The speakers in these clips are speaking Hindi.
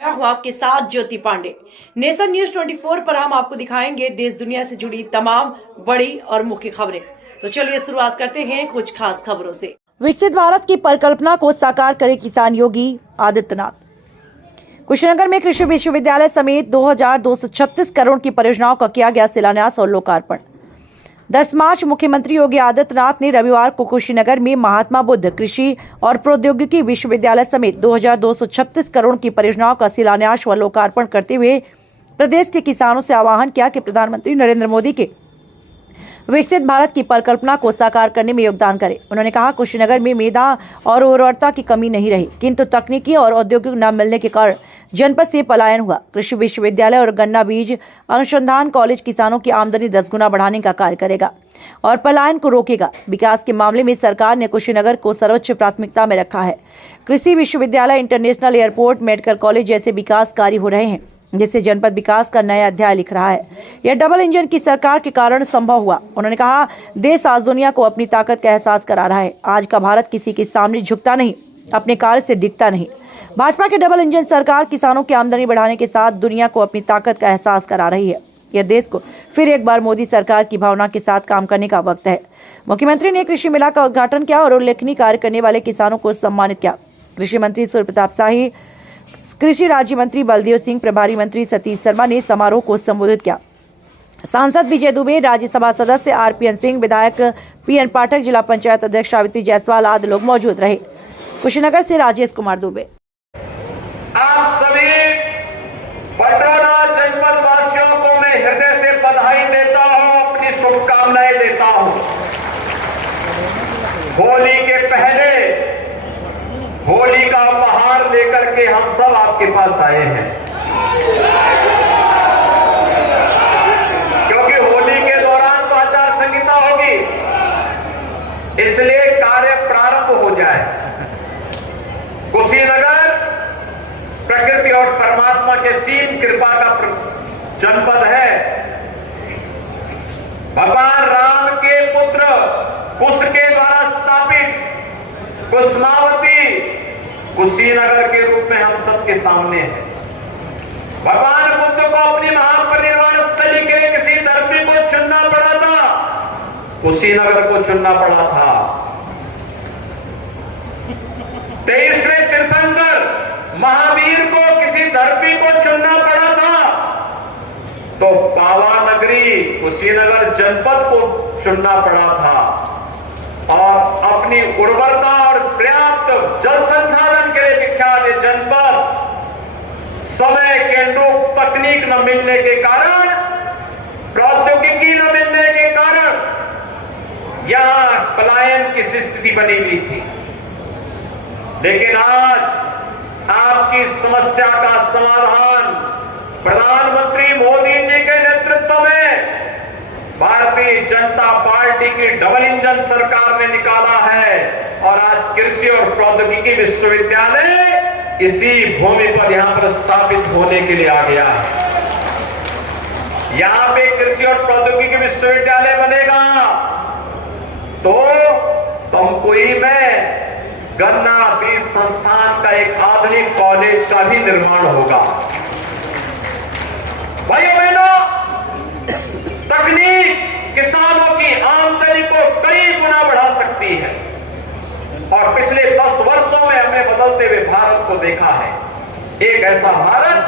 मैं हूं आपके साथ ज्योति पांडे। नेशन न्यूज 24 पर हम आपको दिखाएंगे देश दुनिया से जुड़ी तमाम बड़ी और मुख्य खबरें। तो चलिए शुरुआत करते हैं कुछ खास खबरों से। विकसित भारत की परिकल्पना को साकार करे किसान योगी आदित्यनाथ। कुशीनगर में कृषि विश्वविद्यालय समेत 2236 करोड़ की परियोजनाओं का किया गया शिलान्यास और लोकार्पण। 10 मार्च मुख्यमंत्री योगी आदित्यनाथ ने रविवार को कुशीनगर में महात्मा बुद्ध कृषि और प्रौद्योगिकी विश्वविद्यालय समेत 2236 करोड़ की परियोजनाओं का शिलान्यास व लोकार्पण करते हुए प्रदेश के किसानों से आह्वान किया कि प्रधानमंत्री नरेंद्र मोदी के विकसित भारत की परिकल्पना को साकार करने में योगदान करें। उन्होंने कहा, कुशीनगर में मेधा और उर्वरता की कमी नहीं रही, किंतु तकनीकी और औद्योगिक न मिलने के कारण जनपद से पलायन हुआ। कृषि विश्वविद्यालय और गन्ना बीज अनुसंधान कॉलेज किसानों की आमदनी 10 गुना बढ़ाने का कार्य करेगा और पलायन को रोकेगा। विकास के मामले में सरकार ने कुशीनगर को सर्वोच्च प्राथमिकता में रखा है। कृषि विश्वविद्यालय, इंटरनेशनल एयरपोर्ट, मेडिकल कॉलेज जैसे विकास कार्य हो रहे हैं, जिससे जनपद विकास का नया अध्याय लिख रहा है। यह डबल इंजन की सरकार के कारण संभव हुआ। उन्होंने कहा, देश आज दुनिया को अपनी ताकत का एहसास करा रहा है। आज का भारत किसी के सामने झुकता नहीं, अपने कार्य से डिगता नहीं। भाजपा के डबल इंजन सरकार किसानों की आमदनी बढ़ाने के साथ दुनिया को अपनी ताकत का एहसास करा रही है। यह देश को फिर एक बार मोदी सरकार की भावना के साथ काम करने का वक्त है। मुख्यमंत्री ने कृषि मेला का उद्घाटन किया और उल्लेखनीय कार्य करने वाले किसानों को सम्मानित किया। कृषि मंत्री सूर्य प्रताप शाही, कृषि राज्य मंत्री बलदेव सिंह, प्रभारी मंत्री सतीश शर्मा ने समारोह को संबोधित किया। सांसद विजय दुबे, राज्यसभा सदस्य आरपीएन सिंह, विधायक पीएन पाठक, जिला पंचायत अध्यक्ष सावित्री जायसवाल आदि लोग मौजूद रहे। कुशीनगर से राजेश कुमार दुबे। आप सभी पटना जनपद वासियों को मैं हृदय से बधाई देता हूं, अपनी शुभकामनाएं देता हूं। होली के पहले होली का उपहार लेकर के हम सब आपके पास आए हैं, क्योंकि होली के दौरान तो आचार संहिता होगी, इसलिए कार्य प्रारंभ हो जाए। कुशीनगर प्रकृति और परमात्मा के सीम कृपा का जनपद है। भगवान राम के पुत्र कुश के द्वारा स्थापित कुसुमावती कुशीनगर के रूप में हम सबके सामने है। भगवान बुद्ध को अपनी महापरिनिर्वाण स्थली के लिए किसी धरती को चुनना पड़ा था, कुशीनगर को चुनना पड़ा था। 23वें तीर्थंकर महावीर को किसी धरती को चुनना पड़ा था, तो पावानगरी कुशीनगर जनपद को चुनना पड़ा था। और अपनी उर्वरता और पर्याप्त जल संसाधन के लिए विख्यात ये जनपद समय के अनुरूप तकनीक न मिलने के कारण, प्रौद्योगिकी न मिलने के कारण यहां पलायन की स्थिति बनी हुई थी। लेकिन आज आपकी समस्या का समाधान प्रधानमंत्री मोदी जी के नेतृत्व में भारतीय जनता पार्टी की डबल इंजन सरकार ने निकाला है। और आज कृषि और प्रौद्योगिकी विश्वविद्यालय इसी भूमि पर यहां पर स्थापित होने के लिए आ गया है। यहां पे कृषि और प्रौद्योगिकी विश्वविद्यालय बनेगा तो तमकुई में गन्ना बीज संस्थान का एक आधुनिक कॉलेज का भी निर्माण होगा। भाइयों बहनों, तकनीक किसानों की आमदनी को कई गुना बढ़ा सकती है और पिछले 10 वर्षों में हमने बदलते हुए भारत को देखा है। एक ऐसा भारत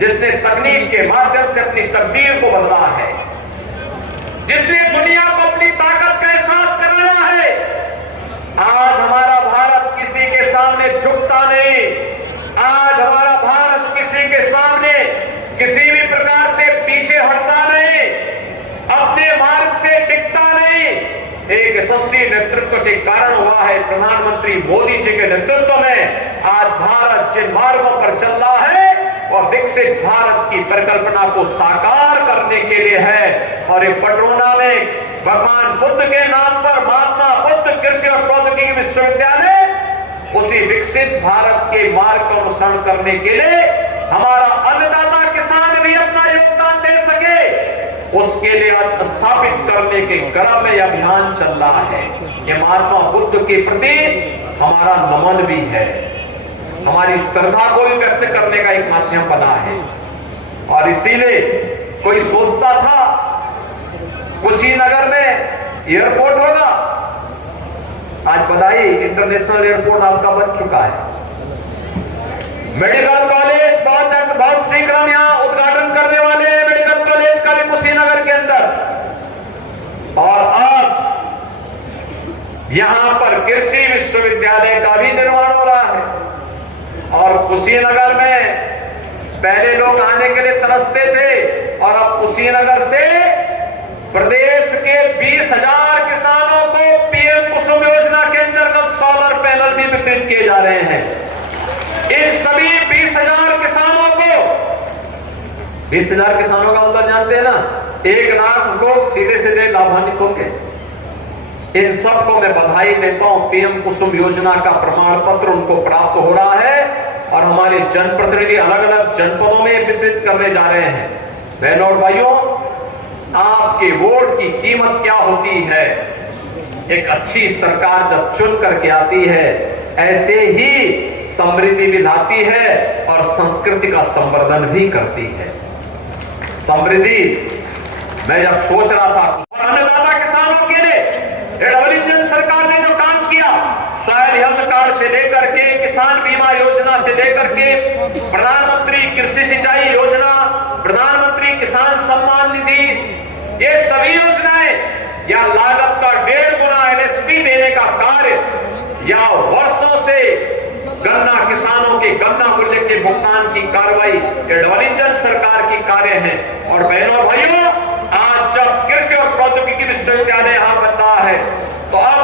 जिसने तकनीक के माध्यम से अपनी तकदीर को बदला है, जिसने दुनिया को अपनी ताकत का एहसास कराया है। आज हमारा भारत किसी के सामने झुकता नहीं, आज हमारा भारत किसी के सामने किसी भी प्रकार से पीछे हटता नहीं, अपने मार्ग से टिकता नहीं। एक यशस्वी नेतृत्व के कारण हुआ है। प्रधानमंत्री मोदी जी के नेतृत्व में आज भारत जिन मार्गों पर चल रहा है वह विकसित भारत की परिकल्पना को साकार करने के लिए है। और ये पटरोना में भगवान बुद्ध के नाम पर महात्मा बुद्ध कृषि और प्रौद्योगिकी विश्वविद्यालय उसी विकसित भारत के मार्ग का अनुसरण करने के लिए हमारा अन्नदाता किसान भी अपना योगदान दे सके, उसके लिए स्थापित करने के क्रम में अभियान चल रहा है। ये महात्मा बुद्ध के प्रति हमारा नमन भी है। हमारी श्रद्धा को भी व्यक्त करने का एक माध्यम बना है। और इसीलिए कोई सोचता था कुशीनगर में एयरपोर्ट होगा, आज बधाई इंटरनेशनल एयरपोर्ट आपका बन चुका है। मेडिकल कॉलेज बहुत शीघ्र हम यहां उद्घाटन करने वाले हैं, मेडिकल कॉलेज का भी कुशीनगर के अंदर। और अब यहां पर कृषि विश्वविद्यालय का भी निर्माण हो रहा है। और कुशीनगर में पहले लोग आने के लिए तरसते थे और अब कुशीनगर से प्रदेश के 20,000 किसानों को पीएम कुसुम योजना के अंतर्गत सोलर पैनल भी वितरित किए जा रहे हैं। इन सभी 20,000 किसानों को, 20,000 किसानों का मतलब जानते हैं ना, 1 लाख लोग सीधे सीधे लाभान्वित होंगे। इन सबको मैं बधाई देता हूं। पीएम कुसुम योजना का प्रमाण पत्र उनको प्राप्त हो रहा है और हमारे जनप्रतिनिधि अलग अलग जनपदों में वितरित करने जा रहे हैं। बहनों और भाइयों, आपके वोट की कीमत क्या होती है? एक अच्छी सरकार जब चुन करके आती है, ऐसे ही समृद्धि भी लाती है और संस्कृति का संवर्धन भी करती है। समृद्धि मैं जब सोच रहा था, और अन्नदाता किसानों के लिए डबल इंजन सरकार ने जो काम किया, सॉयल हेल्थ कार्ड से लेकर के किसान बीमा योजना से लेकर के प्रधानमंत्री कृषि सिंचाई योजना, प्रधानमंत्री किसान सम्मान निधि, ये सभी योजनाएं या लागत का 1.5 गुना एमएसपी देने का कार्य या वर्षों से गन्ना किसानों के गन्ना मूल्य के भुगतान की कार्रवाई डबल इंजन सरकार की कार्य है। और बहनों भाइयों, आज जब कृषि और प्रौद्योगिकी विश्वविद्यालय यहां बन रहा है तो अब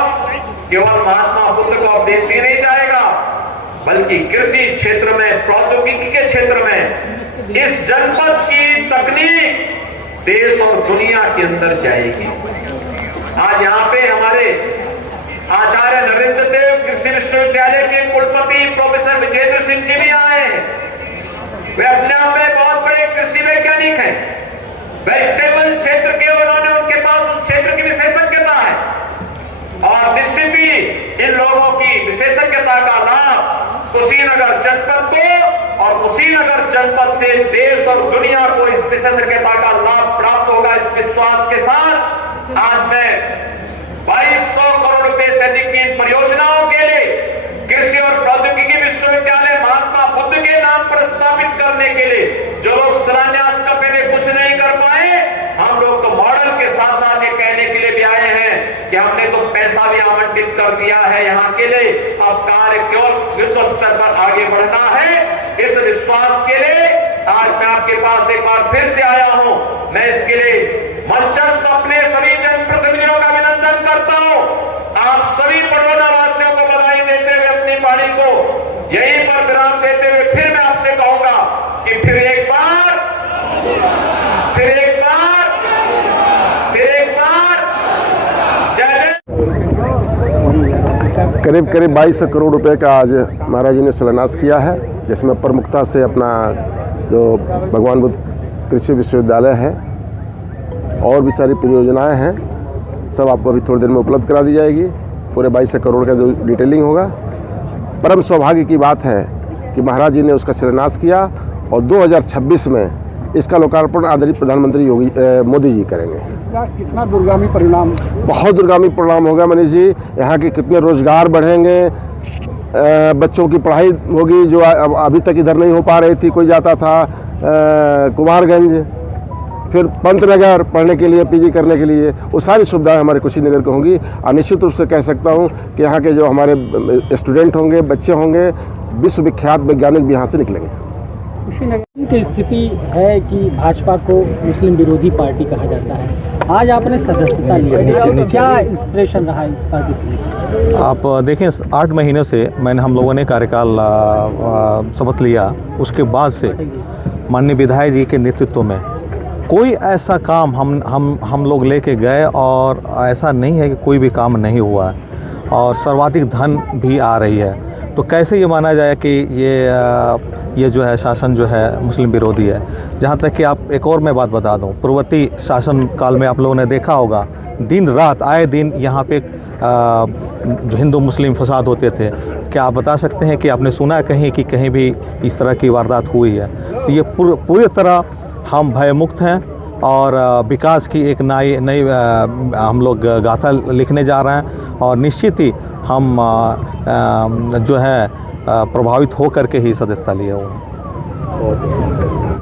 केवल महात्मा बुद्ध को अब देश ही नहीं जाएगा, बल्कि कृषि क्षेत्र में, प्रौद्योगिकी के क्षेत्र में इस जनपद की तकनीक देश और दुनिया के अंदर जाएगी। आज यहाँ पे हमारे आचार्य नरेंद्र देव कृषि विश्वविद्यालय के कुलपति प्रोफेसर विजेंद्र सिंह जी भी आए हैं। वे अपने आप में बहुत बड़े कृषि वैज्ञानिक हैं। वेजिटेबल क्षेत्र के उन्होंने, उनके पास उस क्षेत्र की विशेषज्ञता है और निश्चित ही इन लोगों की विशेषज्ञता का लाभ कुशीनगर जनपद को और कुशीनगर जनपद से देश और दुनिया को इस विशेषज्ञता का लाभ प्राप्त होगा। इस विश्वास के साथ आज मैं 2200 करोड़ रुपए से अधिक की इन परियोजनाओं के लिए कृषि और प्रौद्योगिकी विश्वविद्यालय महात्मा बुद्ध के नाम पर स्थापित करने के लिए जो लोग शिलान्यास का पहले कुछ नहीं कर पाए, हम लोग तो मॉडल के साथ साथ ये कहने के लिए भी आए हैं कि हमने तो पैसा भी आवंटित कर दिया है यहाँ के लिए, अब कार्य केवल युद्ध स्तर पर आगे बढ़ना है। इस विश्वास के लिए आज मैं आपके पास एक बार फिर से आया हूँ। मैं इसके लिए मंचस्थ अपने सभी जनप्रतिनिधियों का अभिनंदन करता हूँ। आप सभी पडोना वासियों को बधाई देते हुए अपनी पारी को यहीं पर विराम देते हुए फिर मैं आपसे कहूंगा कि फिर एक बार जय जय। करीब 22 करोड़ रुपए का आज महाराज जी ने शिलान्यास किया है, जिसमें प्रमुखता से अपना जो भगवान बुद्ध कृषि विश्वविद्यालय है और भी सारी परियोजनाएं हैं, सब आपको अभी थोड़ी देर में उपलब्ध करा दी जाएगी। पूरे 22 करोड़ का जो डिटेलिंग होगा, परम सौभाग्य की बात है कि महाराज जी ने उसका शिलान्यास किया और 2026 में इसका लोकार्पण आदरणीय प्रधानमंत्री मोदी जी करेंगे। इसका कितना दूरगामी परिणाम? बहुत दूरगामी परिणाम होगा मनीष जी। यहाँ के कितने रोजगार बढ़ेंगे, बच्चों की पढ़ाई होगी जो अभी तक इधर नहीं हो पा रही थी। कोई जाता था कुमारगंज, फिर पंतनगर पढ़ने के लिए, पीजी करने के लिए, वो सारी सुविधाएं हमारे कुशीनगर को होंगी। और निश्चित रूप से कह सकता हूँ कि यहाँ के जो हमारे स्टूडेंट होंगे, बच्चे होंगे, विश्वविख्यात वैज्ञानिक भी यहाँ से निकलेंगे। कुशीनगर की स्थिति है कि भाजपा को मुस्लिम विरोधी पार्टी कहा जाता है। आज आपने सदस्यता ली, क्या इंस्पिरेशन रहा इस पार्टी से? आप देखें, 8 महीने से हम लोगों ने कार्यकाल शपथ लिया, उसके बाद से माननीय विधायक जी के नेतृत्व में कोई ऐसा काम हम लोग लेके गए और ऐसा नहीं है कि कोई भी काम नहीं हुआ है और सर्वाधिक धन भी आ रही है। तो कैसे ये माना जाए कि ये जो है शासन जो है मुस्लिम विरोधी है। जहाँ तक कि आप एक और मैं बात बता दूं, पूर्ववर्ती शासन काल में आप लोगों ने देखा होगा दिन रात आए दिन यहाँ पे जो हिंदू मुस्लिम फसाद होते थे, क्या आप बता सकते हैं कि आपने सुना है कहीं कि कहीं भी इस तरह की वारदात हुई है? तो ये पूरी तरह हम भयमुक्त हैं और विकास की एक नई हम लोग गाथा लिखने जा रहे हैं और निश्चित ही हम जो है प्रभावित हो करके ही सदस्यता लिए हुए हैं।